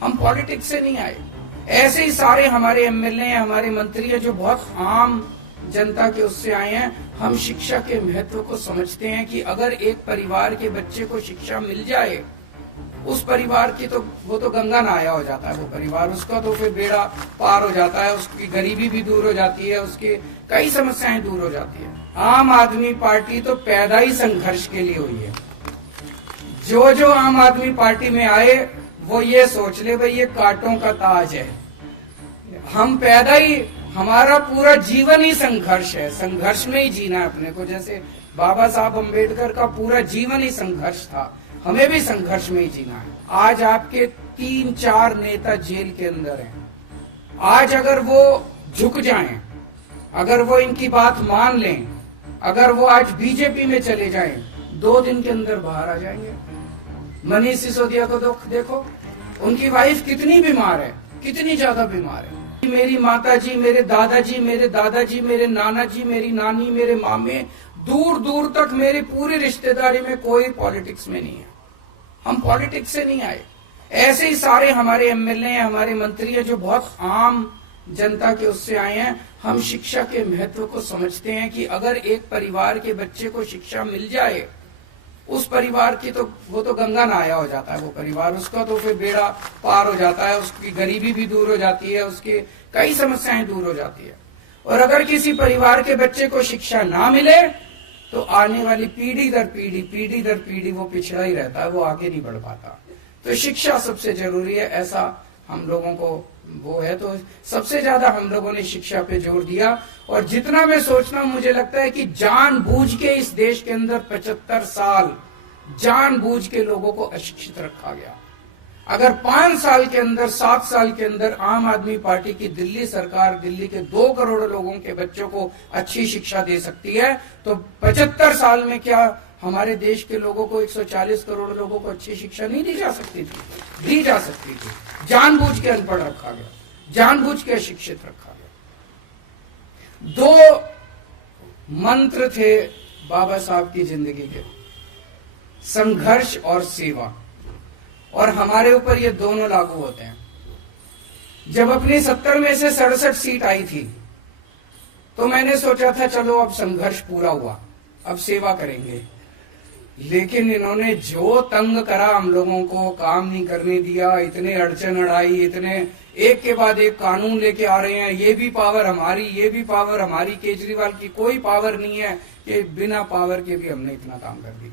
हम पॉलिटिक्स से नहीं आए। ऐसे ही सारे हमारे एमएलए हैं, हमारे मंत्री हैं जो बहुत आम जनता के उससे आए हैं। हम शिक्षा के महत्व को समझते हैं कि अगर एक परिवार के बच्चे को शिक्षा मिल जाए, उस परिवार की तो वो तो गंगा नहाया हो जाता है, वो परिवार उसका तो फिर बेड़ा पार हो जाता है, उसकी गरीबी भी दूर हो जाती है, उसकी कई समस्याएं दूर हो जाती है। आम आदमी पार्टी तो पैदा ही संघर्ष के लिए हुई है। जो जो आम आदमी पार्टी में आए वो ये सोच ले भाई ये कांटों का ताज है। हम पैदा ही, हमारा पूरा जीवन ही संघर्ष है, संघर्ष में ही जीना है अपने को। जैसे बाबा साहब अम्बेडकर का पूरा जीवन ही संघर्ष था, हमें भी संघर्ष में ही जीना है। आज आपके 3-4 नेता जेल के अंदर हैं। आज अगर वो झुक जाएं, अगर वो इनकी बात मान लें, अगर वो आज बीजेपी में चले जाएं, 2 दिन के अंदर बाहर आ जाएंगे। मनीष सिसोदिया को देखो, उनकी वाइफ कितनी बीमार है, कितनी ज्यादा बीमार है। मेरी माता जी, मेरे दादाजी, मेरे दादाजी, मेरे नाना जी, मेरी नानी, मेरे मामे, दूर दूर तक मेरी पूरी रिश्तेदारी में कोई पॉलिटिक्स में नहीं है। हम पॉलिटिक्स से नहीं आए। ऐसे ही सारे हमारे एमएलए हैं, हमारे मंत्री हैं जो बहुत आम जनता के उससे आए हैं। हम शिक्षा के महत्व को समझते हैं कि अगर एक परिवार के बच्चे को शिक्षा मिल जाए, उस परिवार की तो वो तो गंगा नहाया हो जाता है, वो परिवार उसका तो फिर बेड़ा पार हो जाता है, उसकी गरीबी भी दूर हो जाती है, उसकी कई समस्याएं दूर हो जाती है। और अगर किसी परिवार के बच्चे को शिक्षा ना मिले तो आने वाली पीढ़ी दर पीढ़ी वो पिछड़ा ही रहता है, वो आगे नहीं बढ़ पाता। तो शिक्षा सबसे जरूरी है, ऐसा हम लोगों को वो है। तो सबसे ज्यादा हम लोगों ने शिक्षा पे जोर दिया। और जितना मैं सोचना, मुझे लगता है कि जानबूझ के इस देश के अंदर 75 साल जानबूझ के लोगों को अशिक्षित रखा गया। अगर 5 साल के अंदर, 7 साल के अंदर आम आदमी पार्टी की दिल्ली सरकार दिल्ली के 2 करोड़ लोगों के बच्चों को अच्छी शिक्षा दे सकती है, तो 75 साल में क्या हमारे देश के लोगों को, 140 करोड़ लोगों को अच्छी शिक्षा नहीं दी जा सकती थी? दी जा सकती थी। जानबूझ के अनपढ़ रखा गया, जानबूझ के अशिक्षित रखा गया। 2 मंत्र थे बाबा साहब की जिंदगी के, संघर्ष और सेवा, और हमारे ऊपर ये दोनों लागू होते हैं। जब अपनी 70 में से 67 सीट आई थी तो मैंने सोचा था चलो अब संघर्ष पूरा हुआ, अब सेवा करेंगे। लेकिन इन्होंने जो तंग करा हम लोगों को, काम नहीं करने दिया, इतने अड़चन अड़ाई, इतने एक के बाद एक कानून लेके आ रहे हैं, ये भी पावर हमारी, ये भी पावर हमारी। केजरीवाल की कोई पावर नहीं है कि बिना पावर के भी हमने इतना काम कर दिया।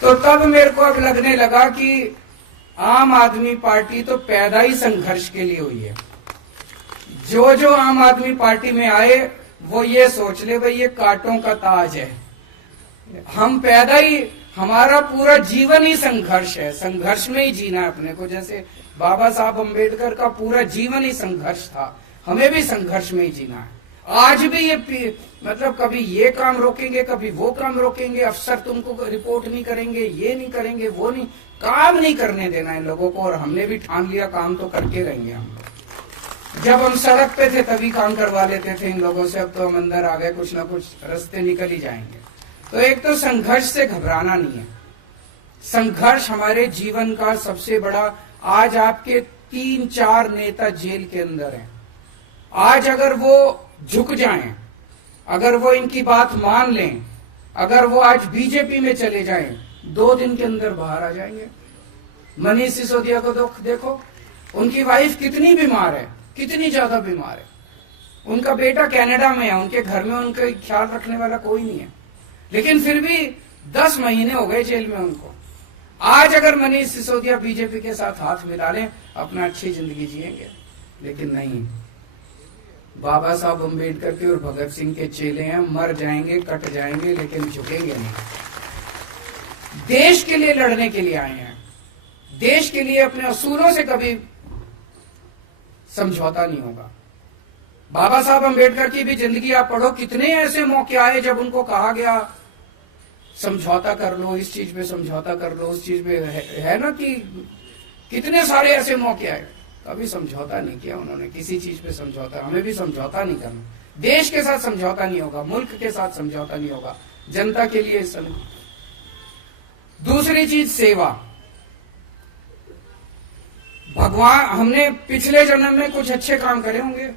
तो तब मेरे को अब लगने लगा कि आम आदमी पार्टी तो पैदा ही संघर्ष के लिए हुई है। जो जो आम आदमी पार्टी में आए वो ये सोच ले भाई ये कांटों का ताज है। हम पैदा ही, हमारा पूरा जीवन ही संघर्ष है, संघर्ष में ही जीना है अपने को। जैसे बाबा साहब अम्बेडकर का पूरा जीवन ही संघर्ष था, हमें भी संघर्ष में ही जीना है। आज भी ये मतलब कभी ये काम रोकेंगे, कभी वो काम रोकेंगे, अफसर तुमको रिपोर्ट नहीं करेंगे, ये नहीं करेंगे, वो नहीं, काम नहीं करने देना इन लोगों को। और हमने भी ठान लिया काम तो करके रहेंगे हम लोग। जब हम सड़क पे थे तभी काम करवा लेते थे इन लोगों से, अब तो हम अंदर आ गए, कुछ ना कुछ रास्ते निकल ही जाएंगे। तो एक तो संघर्ष से घबराना नहीं है। संघर्ष हमारे जीवन का सबसे बड़ा, आज आपके 3-4 नेता जेल के अंदर हैं। आज अगर वो झुक जाएं, अगर वो इनकी बात मान लें, अगर वो आज बीजेपी में चले जाएं, 2 दिन के अंदर बाहर आ जाएंगे। मनीष सिसोदिया को देखो, उनकी वाइफ कितनी बीमार है, कितनी ज्यादा बीमार है। उनका बेटा कनाडा में है, उनके घर में उनका ख्याल रखने वाला कोई नहीं है, लेकिन फिर भी 10 महीने हो गए जेल में उनको। आज अगर मनीष सिसोदिया बीजेपी के साथ हाथ मिला लें, अपना अच्छी जिंदगी जिएंगे, लेकिन नहीं। बाबा साहब अम्बेडकर के और भगत सिंह के चेले हैं, मर जाएंगे, कट जाएंगे, लेकिन झुकेंगे नहीं। देश के लिए लड़ने के लिए आए हैं, देश के लिए अपने असूलों से कभी समझौता नहीं होगा। बाबा साहब अम्बेडकर की भी जिंदगी आप पढ़ो, कितने ऐसे मौके आए जब उनको कहा गया समझौता कर लो, इस चीज पे समझौता कर लो, उस चीज पे है ना, कि कितने सारे ऐसे मौके आए, कभी समझौता नहीं किया उन्होंने किसी चीज पे समझौता। हमें भी समझौता नहीं करना, देश के साथ समझौता नहीं होगा, मुल्क के साथ समझौता नहीं होगा, जनता के लिए दूसरी चीज सेवा। भगवान, हमने पिछले जन्म में कुछ अच्छे काम करे होंगे,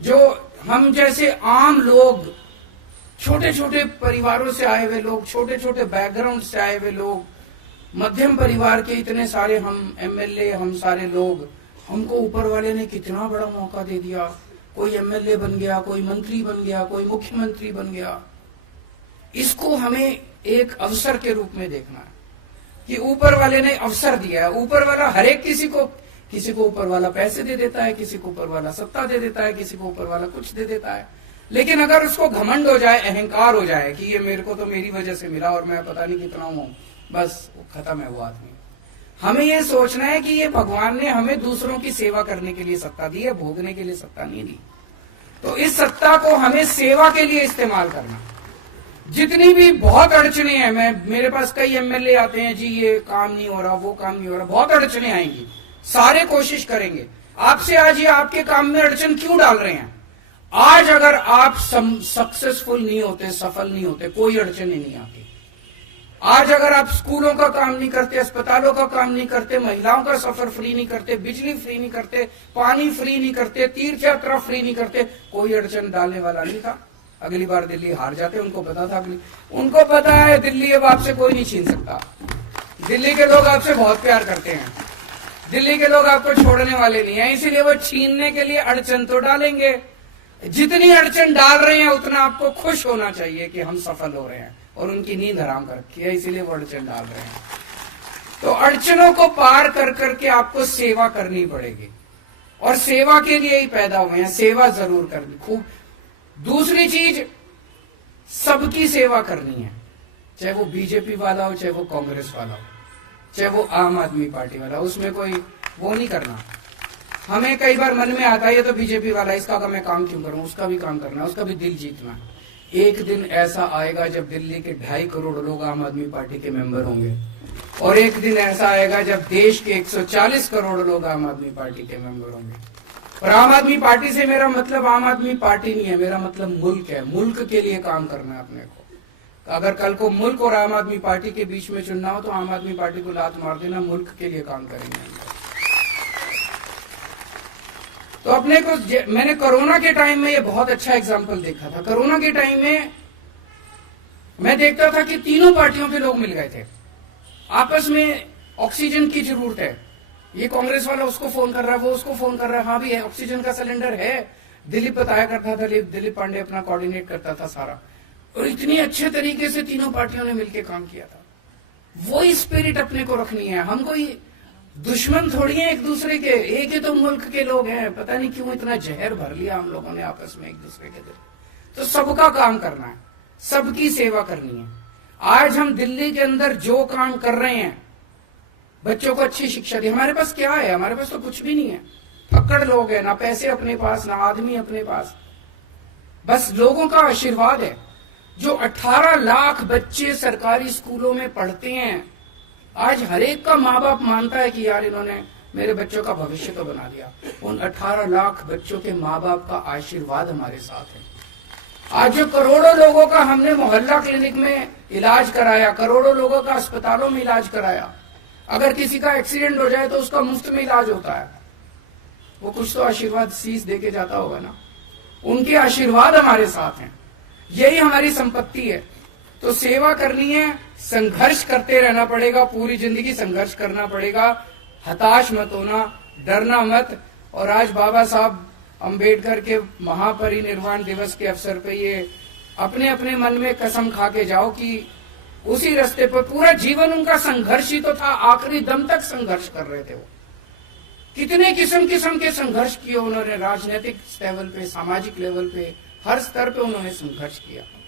जो हम जैसे आम लोग, छोटे छोटे परिवारों से आए हुए लोग, छोटे छोटे बैकग्राउंड से आए हुए लोग, मध्यम परिवार के इतने सारे हम एमएलए, हम सारे लोग, हमको ऊपर वाले ने कितना बड़ा मौका दे दिया। कोई एमएलए बन गया, कोई मंत्री बन गया, कोई मुख्यमंत्री बन गया। इसको हमें एक अवसर के रूप में देखना है कि ऊपर वाले ने अवसर दिया है। ऊपर वाला हर एक किसी को ऊपर वाला पैसे दे देता है, किसी को ऊपर वाला सत्ता दे देता है, किसी को ऊपर वाला कुछ दे देता है। लेकिन अगर उसको घमंड हो जाए, अहंकार हो जाए कि ये मेरे को तो मेरी वजह से मिला और मैं पता नहीं कितना हूं, बस खत्म है वो आदमी। हमें ये सोचना है कि ये भगवान ने हमें दूसरों की सेवा करने के लिए सत्ता दी है, भोगने के लिए सत्ता नहीं दी। तो इस सत्ता को हमें सेवा के लिए इस्तेमाल करना। जितनी भी बहुत अड़चने हैं, मेरे पास कई एमएलए आते हैं, जी ये काम नहीं हो रहा, वो काम नहीं हो रहा, बहुत अड़चने आएंगी, सारे कोशिश करेंगे। आपसे आज ये आपके काम में अड़चन क्यों डाल रहे हैं? आज अगर आप सक्सेसफुल नहीं होते, सफल नहीं होते, कोई अड़चन ही नहीं आती। आज अगर आप स्कूलों का काम नहीं करते, अस्पतालों का काम नहीं करते, महिलाओं का सफर फ्री नहीं करते, बिजली फ्री नहीं करते, पानी फ्री नहीं करते, तीर्थ यात्रा फ्री नहीं करते, कोई अड़चन डालने वाला नहीं था। अगली बार दिल्ली हार जाते, उनको पता था, उनको पता है दिल्ली अब आपसे कोई नहीं छीन सकता। दिल्ली के लोग आपसे बहुत प्यार करते हैं, दिल्ली के लोग आपको छोड़ने वाले नहीं है, इसीलिए वो छीनने के लिए अड़चन तो डालेंगे। जितनी अड़चन डाल रहे हैं उतना आपको खुश होना चाहिए कि हम सफल हो रहे हैं, और उनकी नींद हराम कर रखी है, इसीलिए वो अड़चन डाल रहे हैं। तो अड़चनों को पार कर करके आपको सेवा करनी पड़ेगी, और सेवा के लिए ही पैदा हुए हैं, सेवा जरूर करनी खूब। दूसरी चीज, सबकी सेवा करनी है, चाहे वो बीजेपी वाला हो, चाहे वो कांग्रेस वाला हो, चाहे वो आम आदमी पार्टी वाला, उसमें कोई वो नहीं करना। हमें कई बार मन में आता है ये तो बीजेपी वाला, इसका मैं काम क्यों करूं, उसका भी काम करना, उसका भी दिल जीतना है। एक दिन ऐसा आएगा जब दिल्ली के 2.5 करोड़ लोग आम आदमी पार्टी के मेंबर होंगे, और एक दिन ऐसा आएगा जब देश के 140 करोड़ लोग आम आदमी पार्टी के मेंबर होंगे। और आम आदमी पार्टी से मेरा मतलब आम आदमी पार्टी नहीं है, मेरा मतलब मुल्क है। मुल्क के लिए काम करना है अपने को। अगर कल को मुल्क और आम आदमी पार्टी के बीच में चुनना हो तो आम आदमी पार्टी को लात मार देना, मुल्क के लिए काम करेंगे। तो अपने को, मैंने कोरोना के टाइम में ये बहुत अच्छा एग्जाम्पल देखा था। कोरोना के टाइम में मैं देखता था कि तीनों पार्टियों के लोग मिल गए थे, आपस में ऑक्सीजन की जरूरत है, ये कांग्रेस वाला उसको फोन कर रहा है, वो उसको फोन कर रहा है, हाँ भी है, ऑक्सीजन का सिलेंडर है। दिलीप बताया करता था, दिलीप पांडे अपना कोऑर्डिनेट करता था सारा, और इतनी अच्छे तरीके से तीनों पार्टियों ने मिलकर काम किया था। वही स्पिरिट अपने को रखनी है। हम कोई दुश्मन थोड़ी है एक दूसरे के, एक ही तो मुल्क के लोग हैं। पता नहीं क्यों इतना जहर भर लिया हम लोगों ने आपस में एक दूसरे के दिल। तो सबका काम करना है, सबकी सेवा करनी है। आज हम दिल्ली के अंदर जो काम कर रहे हैं, बच्चों को अच्छी शिक्षा दी, हमारे पास क्या है? हमारे पास तो कुछ भी नहीं है, फक्कड़ लोग हैं, ना पैसे अपने पास, ना आदमी अपने पास, बस लोगों का आशीर्वाद है। जो 18 लाख बच्चे सरकारी स्कूलों में पढ़ते हैं, आज हर एक का माँ बाप मानता है कि यार इन्होंने मेरे बच्चों का भविष्य तो बना दिया। उन 18 लाख बच्चों के माँ बाप का आशीर्वाद हमारे साथ है। आज जो करोड़ों लोगों का हमने मोहल्ला क्लिनिक में इलाज कराया, करोड़ों लोगों का अस्पतालों में इलाज कराया, अगर किसी का एक्सीडेंट हो जाए तो उसका मुफ्त में इलाज होता है, वो कुछ तो आशीर्वाद शीश देके जाता होगा ना। उनके आशीर्वाद हमारे साथ हैं, यही हमारी संपत्ति है। तो सेवा करनी है, संघर्ष करते रहना पड़ेगा, पूरी जिंदगी संघर्ष करना पड़ेगा, हताश मत होना, डरना मत। और आज बाबा साहब अंबेडकर के महापरिनिर्वाण दिवस के अवसर पे ये अपने अपने मन में कसम खा के जाओ कि उसी रास्ते पर पूरा जीवन उनका संघर्ष ही तो था, आखिरी दम तक संघर्ष कर रहे थे वो। कितने किस्म किस्म के संघर्ष किए उन्होंने, राजनीतिक लेवल पे, सामाजिक लेवल पे, हर स्तर पे उन्होंने संघर्ष किया।